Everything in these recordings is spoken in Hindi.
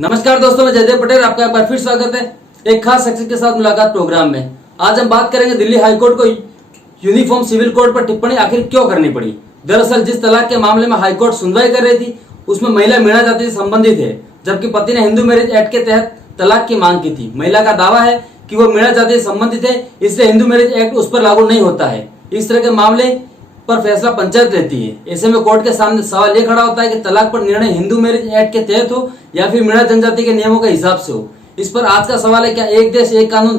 नमस्कार दोस्तों, मैं जयदेव पटेल, आपका एक बार फिर स्वागत है एक खास शख्स के साथ मुलाकात प्रोग्राम में। आज हम बात करेंगे दिल्ली हाईकोर्ट को यूनिफॉर्म सिविल कोड पर टिप्पणी आखिर क्यों करनी पड़ी। दरअसल जिस तलाक के मामले में हाईकोर्ट सुनवाई कर रही थी उसमें महिला मीणा जाति से संबंधित है, जबकि पति ने हिंदू मैरिज एक्ट के तहत तलाक की मांग की थी। महिला का दावा है कि वो मीणा जाति से संबंधित है, इसलिए हिंदू मैरिज एक्ट उस पर लागू नहीं होता है। इस तरह के मामले पर फैसला पंचायत लेती है। ऐसे में कोर्ट के सामने सवाल ये खड़ा होता है कि तलाक पर निर्णय हिंदू मैरिज एक्ट के तहत हो या फिर मीणा जनजाति के नियमों के हिसाब से हो। इस पर आज का सवाल है, क्या एक देश एक कानून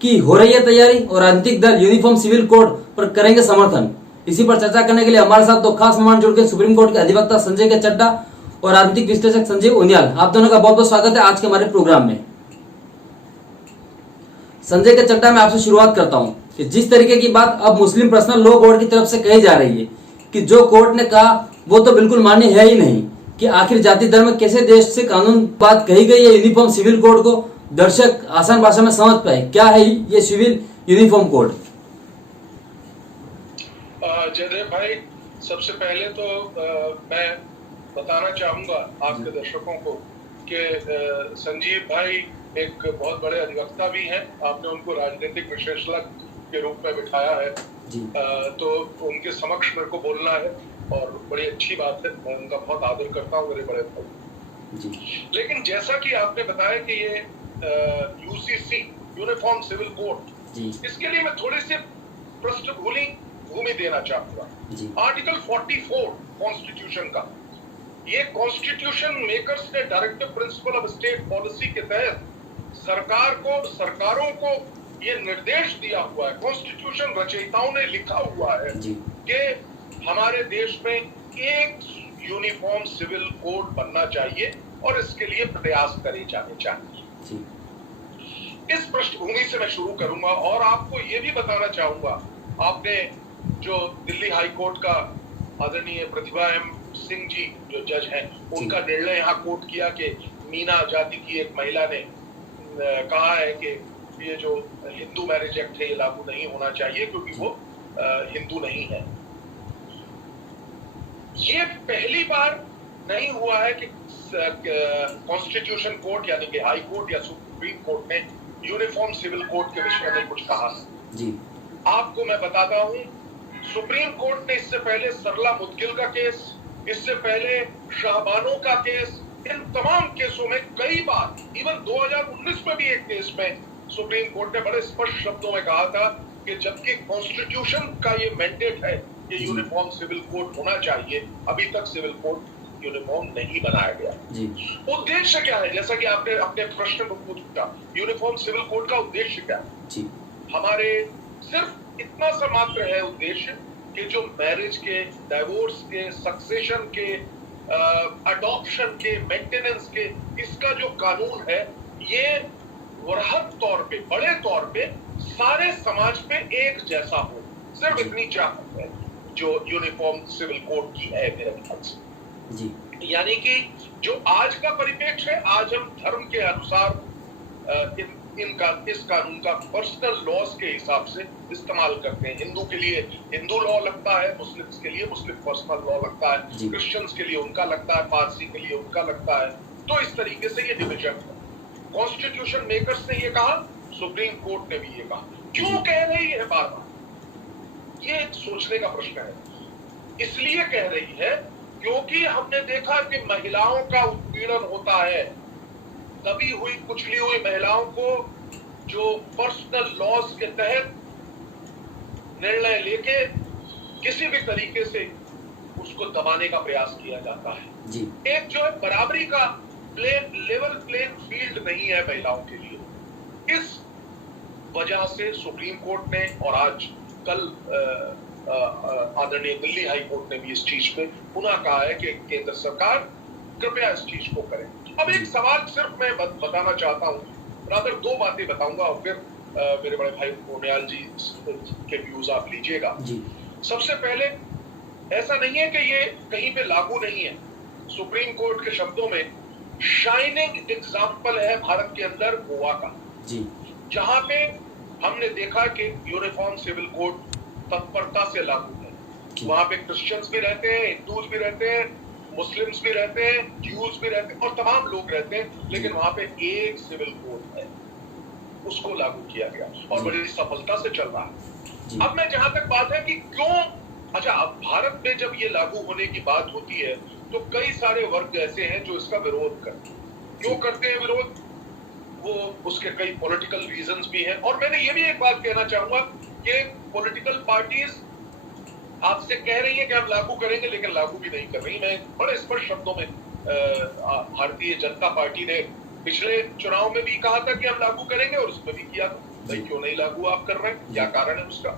की हो रही है तैयारी और राजनीतिक दल यूनिफॉर्म सिविल कोड पर करेंगे समर्थन। इसी पर चर्चा करने के लिए हमारे साथ दो खास मेहमान जुड़ गए, सुप्रीम कोर्ट के अधिवक्ता संजय के चड्डा और राजनीतिक विश्लेषक संजीव उनियाल। आप दोनों का बहुत बहुत स्वागत है आज के हमारे प्रोग्राम में। संजय के चड्डा, मैं आपसे शुरुआत करता हूं कि जिस तरीके की बात अब मुस्लिम पर्सनल लॉ बोर्ड की तरफ से कही जा रही है कि जो कोर्ट ने कहा वो तो बिल्कुल मान्य है ही नहीं, कि आखिर जाति धर्म कैसे देश से कानून बात कही गई है यूनिफॉर्म सिविल कोड को दर्शक आसान भाषा में समझ पाए। क्या है ये सिविल यूनिफॉर्म कोड? जयदेव भाई, सबसे पहले तो मैं बताना चाहूंगा आपके दर्शकों को कि संजीव भाई एक बहुत बड़े अधिवक्ता भी हैं। आपने उनको राजनीतिक विशेषज्ञ के रूप में बिठाया है तो उनके समक्ष मेरे को बोलना है और बड़ी अच्छी बात है। मैं उनका बहुत आदर करता हूँ, मेरे बड़े भाई। लेकिन जैसा कि आपने बताया कि ये यूसीसी यूनिफॉर्म सिविल कोड, इसके लिए मैं थोड़ी सी पृष्ठभूमि देना चाहूंगा। आर्टिकल 44 कॉन्स्टिट्यूशन का, ये कॉन्स्टिट्यूशन मेकर्स ने directive principle of state policy के तहत सरकारों को ये निर्देश दिया हुआ है। कॉन्स्टिट्यूशन रचयिताओं ने लिखा हुआ है कि हमारे देश में एक यूनिफॉर्म सिविल कोड बनना चाहिए और इसके लिए प्रयास करे जाने चाहिए। इस पृष्ठभूमि से मैं शुरू करूंगा और आपको ये भी बताना चाहूंगा, आपने जो दिल्ली हाई कोर्ट का आदरणीय प्रतिभा एम सिंह जी जो जज हैं, उनका निर्णय यहाँ कोर्ट किया कि मीना जाति की एक महिला ने कहा है कि ये जो हिंदू मैरिज एक्ट है ये लागू नहीं होना चाहिए क्योंकि वो हिंदू नहीं है। ये पहली बार नहीं हुआ है कि कॉन्स्टिट्यूशन कोर्ट यानी कि हाई कोर्ट या सुप्रीम कोर्ट ने यूनिफॉर्म सिविल कोड के विषय में कुछ कहा जी। आपको मैं बताता हूं, सुप्रीम कोर्ट ने इससे पहले सरला मुदगिल का केस, इससे पहले शाहबानो का केस, इन तमाम केसों में कई बार, इवन 2019 में भी एक केस में सुप्रीम कोर्ट ने बड़े स्पष्ट शब्दों में कहा था कि जबकि कॉन्स्टिट्यूशन का ये मैंडेट है कि यूनिफॉर्म सिविल कोड होना चाहिए, अभी तक सिविल कोड यूनिफॉर्म नहीं बनाया गया। उद्देश्य क्या है? जैसा कि आपने अपने प्रश्न में पूछा, यूनिफॉर्म सिविल कोड का उद्देश्य क्या है? हमारे सिर्फ इतना सा मात्र है उद्देश्य कि जो मैरिज के, डाइवोर्स के, सक्सेशन के, अडॉप्शन के, मेंटेनेंस के, इसका जो कानून है ये वृहद तौर पे, बड़े तौर पे सारे समाज पे एक जैसा हो। सिर्फ इतनी चाहत है जो यूनिफॉर्म सिविल कोड की है मेरे ख्याल से जी। यानी कि जो आज का परिप्रेक्ष्य है, आज हम धर्म के अनुसार इस कानून का पर्सनल लॉज के हिसाब से इस्तेमाल करते हैं। हिंदू के लिए हिंदू लॉ लगता है, मुस्लिम्स के लिए मुस्लिम पर्सनल लॉ लगता है, क्रिश्चियंस के लिए उनका लगता है, पारसी के लिए उनका लगता है। तो इस तरीके से ये डिवीजन है। कॉन्स्टिट्यूशन मेकर्स ने ये कहा, सुप्रीम कोर्ट ने भी ये कहा। क्यों कह रही है बार बार? ये एक सोचने का प्रश्न है। इसलिए कह रही है क्योंकि हमने देखा कि महिलाओं का उत्पीड़न होता है। दबी हुई, कुचली हुई महिलाओं को जो पर्सनल लॉज के तहत निर्णय लेके किसी भी तरीके से उसको दबाने का प्रयास किया जाता है जी। एक जो है बराबरी का लेवल प्लेइंग फील्ड नहीं है महिलाओं के लिए। इस वजह से सुप्रीम कोर्ट ने और आज कल आदरणीय दिल्ली हाई कोर्ट ने भी इस चीज पे पुनः कहा है कि केंद्र सरकार कृपया इस चीज को करे। अब एक सवाल सिर्फ मैं बताना चाहता हूँ, रादर दो बातें बताऊंगा और फिर मेरे बड़े भाई उनियाल जी के व्यूज आप लीजिएगा। सबसे पहले, ऐसा नहीं है कि ये कहीं पे लागू नहीं है। सुप्रीम कोर्ट के शब्दों में शाइनिंग एग्जाम्पल है भारत के अंदर गोवा का जी, जहां पे हमने देखा कि यूनिफॉर्म सिविल कोड तत्परता से लागू है। वहां पे क्रिश्चियंस भी रहते हैं, हिंदूज भी रहते हैं, मुस्लिम्स भी रहते हैं, ज्यूज भी रहते हैं और तमाम लोग रहते हैं, लेकिन वहां पे एक सिविल कोड है, उसको लागू किया गया और बड़ी सफलता से चल रहा है। अब मैं जहां तक बात है कि क्यों, अच्छा, अब भारत में जब ये लागू होने की बात होती है तो कई सारे वर्ग ऐसे हैं जो इसका विरोध करते हैं। क्यों करते हैं विरोध? वो उसके कई पॉलिटिकल रीजंस भी हैं। और मैंने ये भी एक बात कहना चाहूंगा कि पॉलिटिकल पार्टीज आपसे कह रही है कि हम लागू करेंगे, लेकिन लागू भी नहीं कर रही। मैं बड़े स्पष्ट शब्दों में भारतीय जनता पार्टी ने पिछले चुनाव में भी कहा था कि हम लागू करेंगे और उसमें भी किया था। भाई क्यों नहीं लागू आप कर रहे हैं, क्या कारण है उसका,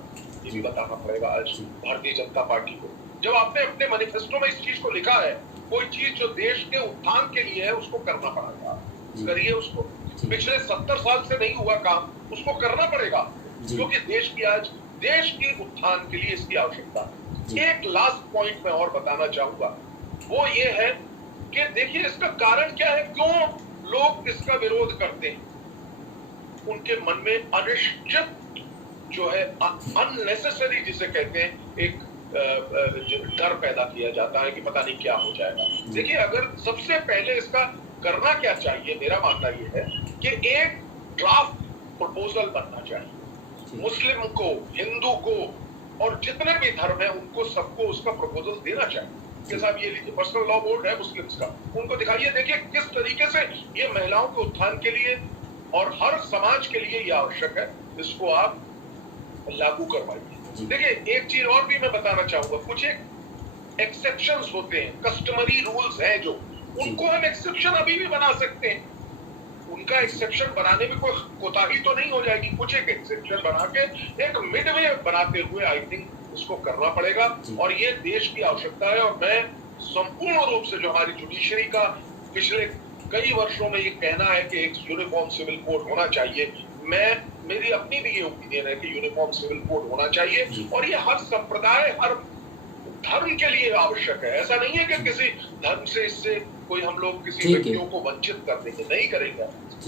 ये भी बताना पड़ेगा आज भारतीय जनता पार्टी को। जब आपने अपने मैनिफेस्टो में इस चीज को लिखा है, कोई चीज जो देश के उत्थान के लिए है उसको करना पड़ेगा, करिए उसको। पिछले 70 साल से नहीं हुआ काम, उसको करना पड़ेगा, क्योंकि देश की उत्थान के लिए इसकी आवश्यकता है। एक लास्ट पॉइंट मैं और बताना चाहूंगा, वो ये है कि देखिए इसका कारण क्या है, क्यों लोग इसका विरोध करते हैं। उनके मन में अनिश्चित जो है, अननेसेसरी जिसे कहते हैं, एक डर पैदा किया जाता है कि पता नहीं क्या हो जाएगा। देखिए, अगर सबसे पहले इसका करना क्या चाहिए, मेरा मानना यह है कि एक ड्राफ्ट प्रपोजल बनना चाहिए। मुस्लिम को, हिंदू को और जितने भी धर्म है उनको सबको उसका प्रपोजल देना चाहिए कि साहब ये लीजिए, पर्सनल लॉ बोर्ड है मुस्लिम्स का, उनको दिखाइए, देखिए किस तरीके से ये महिलाओं के उत्थान के लिए और हर समाज के लिए ये आवश्यक है, इसको आप लागू करवाइए। देखिए, एक चीज और भी मैं बताना चाहूंगा, कुछ एक एक्सेप्शंस होते हैं, कस्टमरी रूल्स हैं जो, उनको हम एक्सेप्शन अभी भी बना सकते हैं। उनका एक्सेप्शन बनाने में कोई कोताही तो नहीं हो जाएगी। कुछ एक एक्सेप्शन बना के एक मिडवे बनाते हुए आई थिंक इसको करना पड़ेगा, और ये देश की आवश्यकता है। और मैं संपूर्ण रूप से, जो हमारी जुडिशरी का पिछले कई वर्षों में ये कहना है कि एक यूनिफॉर्म सिविल कोड होना चाहिए, मेरी अपनी भी ये ओपिनियन है कि यूनिफॉर्म सिविल कोड होना चाहिए, और ये हर संप्रदाय, हर धर्म के लिए आवश्यक है। ऐसा नहीं है कि किसी धर्म से इससे कोई हम लोग किसी व्यक्तियों को वंचित कर देंगे, नहीं करेंगे।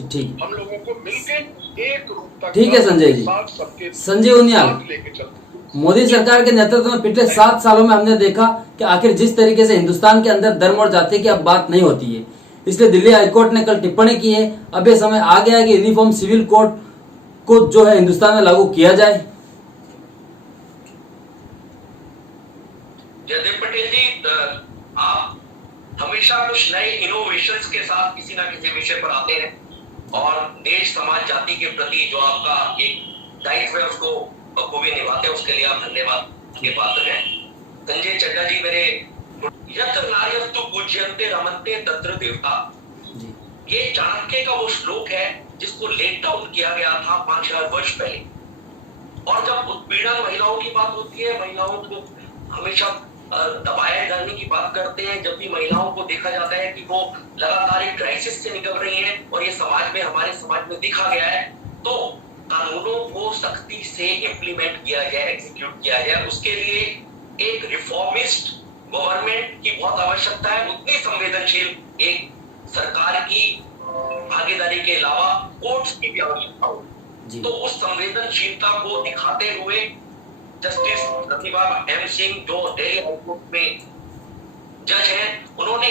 ठीक, हम लोगों को मिलकर एक रूपता, ठीक है संजय जी, संजय उनियाल, लेके चलते। मोदी सरकार के नेतृत्व में पिछले 7 सालों में हमने देखा कि आखिर जिस तरीके से हिंदुस्तान के अंदर धर्म और जाति की अब बात नहीं होती है, इसलिए दिल्ली हाईकोर्ट ने कल टिप्पणी की है। अब ये समय आ गया है कि यूनिफॉर्म सिविल कोड को जो है हिंदुस्तान में लागू किया जाए। जयदेव पटेल जी, आप हमेशा कुछ नए इनोवेशंस के साथ किसी ना किसी विषय पर आते हैं, और देश, समाज, जाति के प्रति जो आपका एक दायित्व है उसको बखूबी निभाते हैं, उसके लिए आप धन्यवाद के पात्र हैं। संजय चड्डा जी, मेरे यत्र नार्यस्तु पूज्यन्ते रमन्ते तत्र देवता, ये चाणक्य का वो श्लोक है जिसको लेट डाउन किया गया था 5000 वर्ष पहले। और जब उत्पीड़न महिलाओं की बात होती है, महिलाओं को हमेशा दबाए जाने की बात करते हैं। जब भी महिलाओं को देखा जाता है कि वो लगातार एक क्राइसिस से निकल रही हैं, और ये समाज में, हमारे समाज में देखा गया है, तो कानूनों को सख्ती से इम्प्लीमेंट किया जाए, एग्जीक्यूट किया जाए। उसके लिए एक रिफॉर्मिस्ट गवर्नमेंट की बहुत आवश्यकता है। उतनी संवेदनशील एक सरकार की भागीदारी के अलावा कोर्ट्स की भी आवश्यकता हो। तो उस संवेदनशीलता को दिखाते हुए जस्टिस प्रतिभा एम सिंह, जो दिल्ली हाईकोर्ट में जज हैं, उन्होंने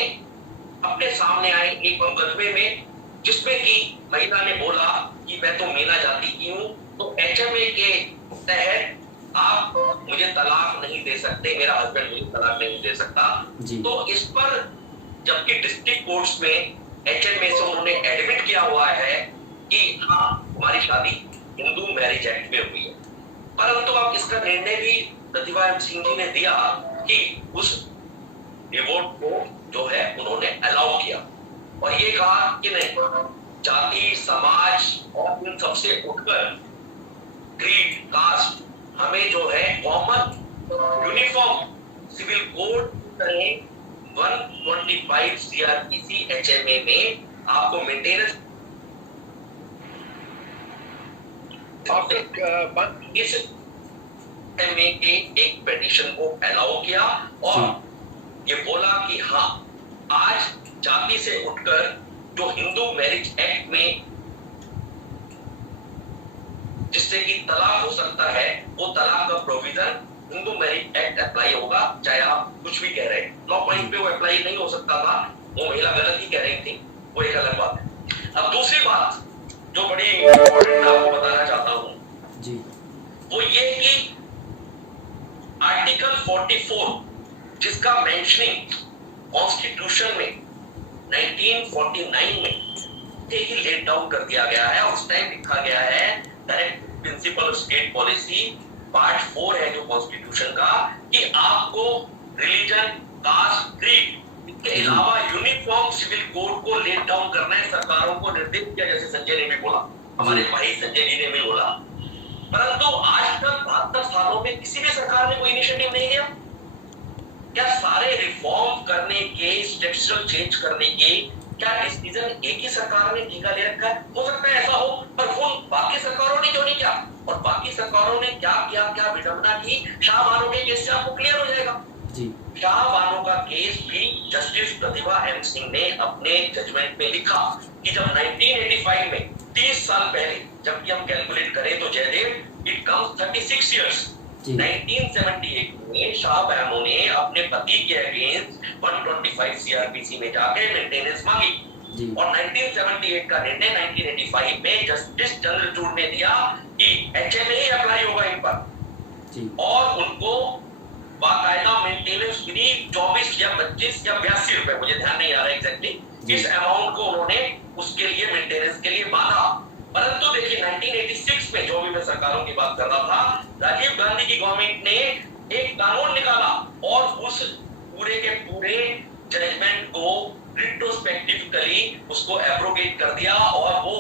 अपने सामने आए एक मुकदमे में जिसमें कि महिला ने बोला कि मैं तो मीना जाति की हूं, तो एचएमए के तहत आप मुझे तलाक नहीं दे सकते, मेरा हस्बैंड मुझे तलाक नहीं दे सकता। तो इस पर जबकि डिस्ट्रिक्ट कोर्ट्स में एचएमए से उन्होंने एडमिट किया हुआ है कि हाँ, हमारी शादी हिंदू मैरिज एक्ट में हुई है, परंतु अब इसका निर्णय भी प्रतिभा एम सिंह जी ने दिया कि उस डिवोर्स को जो है उन्होंने अलाउ किया, और ये कहा कि नहीं, जाति, समाज और इन सबसे उठकर क्रीड, कास्ट, हमें जो है common uniform civil code 125 CRPC HMA में आपको मेंटेनेंस इस एचएमए के एक पेटिशन को अलाउ किया, और ये बोला कि हाँ, आज जाति से उठकर जो हिंदू मैरिज एक्ट में जिससे कि तलाक हो सकता है, वो तलाक का provision Hindu marriage act apply होगा, चाहे आप कुछ भी कह रहे हैं। लॉ पॉइंट पे वो अप्लाई नहीं हो सकता था, वो महिला गलत ही कह रही थी, वो एक अलग बात है। अब दूसरी बात जो बड़ी इम्पोर्टेंट आपको बताना चाहता हूं जी, वो ये कि आर्टिकल 44 जिसका मेंशनिंग कॉन्स्टिट्यूशन में 1949 में ही लेट डाउन कर दिया गया है। उस टाइम लिखा गया है direct principle of state policy part 4 है जो कॉन्स्टिट्यूशन का, कि आपको रिलीजन, कास्ट, क्रीड के अलावा यूनिफॉर्म सिविल कोड को लेट डाउन करना है, सरकारों को निर्देश किया, जैसे संजय ने भी बोला, हमारे भाई संजय जी ने भी बोला। परंतु आज तक 72 सालों में किसी भी सरकार ने कोई इनिशिएटिव नहीं लिया। क्या सारे रिफॉर्म करने के, स्ट्रक्चरल चेंज करने के क्या डिसीजन एक ही सरकार ने ठेका ले रखा है? हो सकता है ऐसा हो, पर वो बाकी सरकारों ने क्यों नहीं किया? और बाकी सरकारों ने क्या किया, क्या विडंबना की? शाह बानो के केस से आपको क्लियर हो जाएगा। शाह बानो का केस भी जस्टिस प्रतिभा एम सिंह ने अपने जजमेंट में लिखा कि जब 1985 में 30 साल पहले जबकि हम कैलकुलेट करें तो जयदेव इट कम्स 36 इयर्स। 1978 में शाह बानो ने अपने पति के अगेंस्ट 125 सीआरपीसी में जाकर मेंटेनेंस मांगी और 1978 का निर्णय 1985 में जस्टिस चंद्रचूड़ ने दिया कि एचएमए ही अप्लाई होगा इन पर और उनको बाकायदा मेंटेनेंस फ्री 24 या 25 या 82 रुपए, मुझे ध्यान नहीं आ रहा एग्जैक्टली, इस अमाउंट को उन्होंने उसके लिए मेंटेनेंस के लिए मांगा। परंतु देखिए 1986 में जो भी मैं सरकारों की बात कर रहा था, राजीव गांधी की गवर्नमेंट ने एक कानून निकाला और उस पूरे के पूरे जजमेंट को रिट्रोस्पेक्टिवली उसको एब्रोगेट कर दिया और वो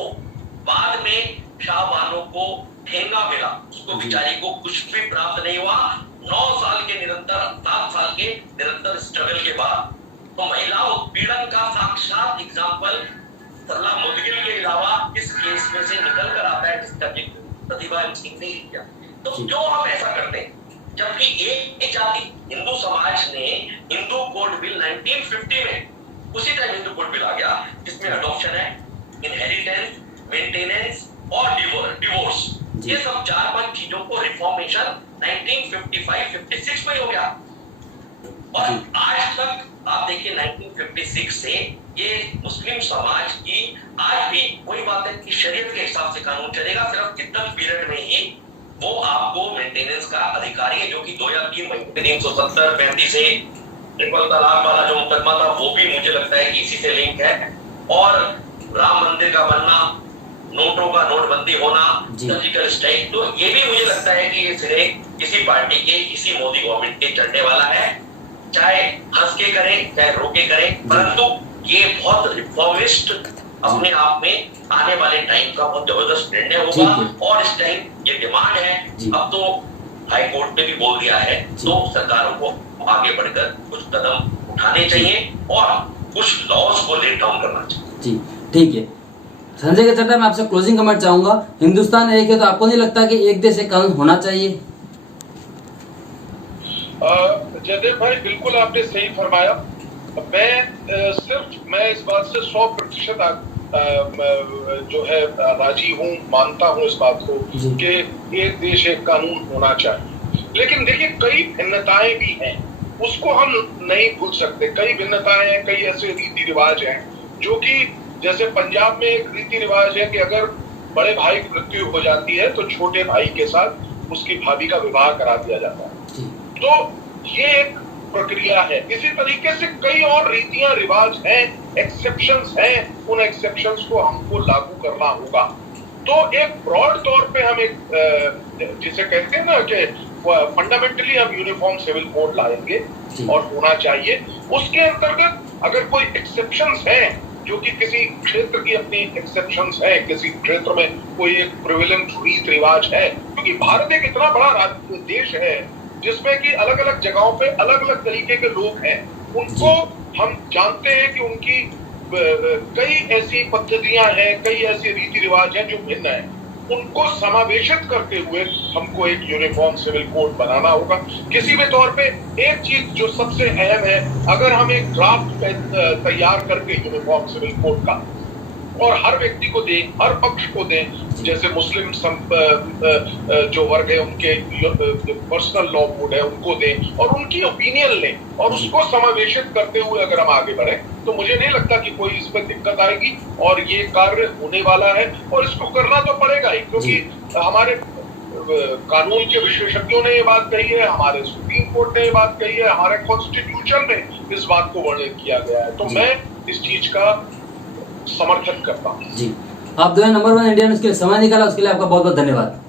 बाद में शाह बानो को ठेंगा मिला, उसको बेचारी को कुछ भी प्राप्त नहीं हुआ। 9 साल के निरंतर, 7 साल के निरंतर स्ट्रगल के बाद तो महिला उत्पीड़न का साक्षात एग्जाम्पल सरला मुदगिल के अलावा इस केस में से निकल कर आता है जिसका प्रतिभा सिंह ने किया। तो क्यों हम ऐसा करते हैं? जबकि एक जाति हिंदू समाज ने हिंदू कोड बिल 1950 में, उसी टाइम हिंदू कोड बिल आ गया जिसमें अडॉप्शन है, इनहेरिटेंस, मेंटेनेंस और डिवोर्स, ये सब 4-5 चीजों को रिफॉर्मेशन 1955-56 में हो गया। और आज तक आप देखिए 1956 से ये मुस्लिम समाज की आज भी वही बात है कि शरीयत के हिसाब से कानून चलेगा, सिर्फ इतने पीरियड में ही वो आपको मेंटेनेंस का अधिकारी है, जो कि 2 या 3 महीने 370, 35 से ट्रिपल तलाक वाला जो मुकदमा था वो भी मुझे लगता है कि इसी से लिंक है। और राम मंदिर का बनना, नोटों का नोटबंदी होना, सर्जिकल स्ट्राइक, तो ये भी मुझे लगता है कि ये सिर्फ किसी पार्टी के, किसी मोदी गवर्नमेंट के चढ़ने वाला है, चाहे हंस के करें चाहे रोके करें, परंतु ये बहुत रिफॉर्मिस्ट अपने आप में आने वाले टाइम का बहुत जबरदस्त निर्णय होगा। और इस टाइम ये डिमांड है, अब तो हाई कोर्ट ने भी बोल दिया है, तो सरकारों को आगे बढ़कर कुछ कदम उठाने चाहिए और कुछ लॉज को लेट डाउन करना चाहिए। जी ठीक है संजय के चड्ढा, मैं आपसे क्लोजिंग कमेंट चाहूंगा। हिंदुस्तान एक है तो आपको नहीं लगता कि एक देश एक कानून होना चाहिए? जयदेव भाई बिल्कुल आपने सही फरमाया। मैं इस बात से 100% जो है राजी हूँ, मानता हूँ इस बात को कि एक देश एक कानून होना चाहिए। लेकिन देखिए कई भिन्नताएं भी हैं, उसको हम नहीं भूल सकते। कई भिन्नताएं हैं, कई ऐसे रीति रिवाज हैं जो कि जैसे पंजाब में एक रीति रिवाज है कि अगर बड़े भाई की मृत्यु हो जाती है तो छोटे भाई के साथ उसकी भाभी का विवाह करा दिया जाता है। तो ये एक प्रक्रिया है। इसी तरीके से कई और रीतियां रिवाज हैं, एक्सेप्शंस हैं, उन एक्सेप्शंस को हमको लागू करना होगा। तो एक ब्रॉड तौर पे हम एक जिसे कहते हैं ना कि फंडामेंटली हम यूनिफॉर्म सिविल कोड लाएंगे और होना चाहिए। उसके अंतर्गत अगर कोई एक्सेप्शंस हैं जो कि किसी क्षेत्र की अपनी एक्सेप्शंस है, किसी क्षेत्र में कोई एक प्रिविलेंट रीत रिवाज है, क्योंकि भारत एक इतना बड़ा देश है जिसमें कि अलग अलग जगहों पे अलग अलग तरीके के लोग हैं। उनको हम जानते हैं कि उनकी कई ऐसी पद्धतियां हैं, कई ऐसे रीति रिवाज हैं जो भिन्न हैं। उनको समावेशित करते हुए हमको एक यूनिफॉर्म सिविल कोड बनाना होगा। किसी भी तौर पे एक चीज जो सबसे अहम है, अगर हम एक ड्राफ्ट तैयार करके यूनिफॉर्म सिविल कोड का और हर व्यक्ति को दें, हर पक्ष को दें, जैसे मुस्लिम जो वर्ग है उनके पर्सनल लॉ कोड है उनको दें और उनकी ओपिनियन लें और उसको समावेशित करते हुए अगर हम आगे बढ़े तो मुझे नहीं लगता कि कोई इसमें दिक्कत आएगी और ये कार्य होने वाला है और इसको करना तो पड़ेगा ही, क्योंकि हमारे कानून के विशेषज्ञों ने ये बात कही है, हमारे सुप्रीम कोर्ट ने ये बात कही है, हमारे कॉन्स्टिट्यूशन में इस बात को वर्णित किया गया है, तो मैं इस चीज का समर्थन करता हूँ। जी, आप जो है नंबर 1 इंडिया न्यूज़ के लिए समय निकाला उसके लिए आपका बहुत बहुत धन्यवाद।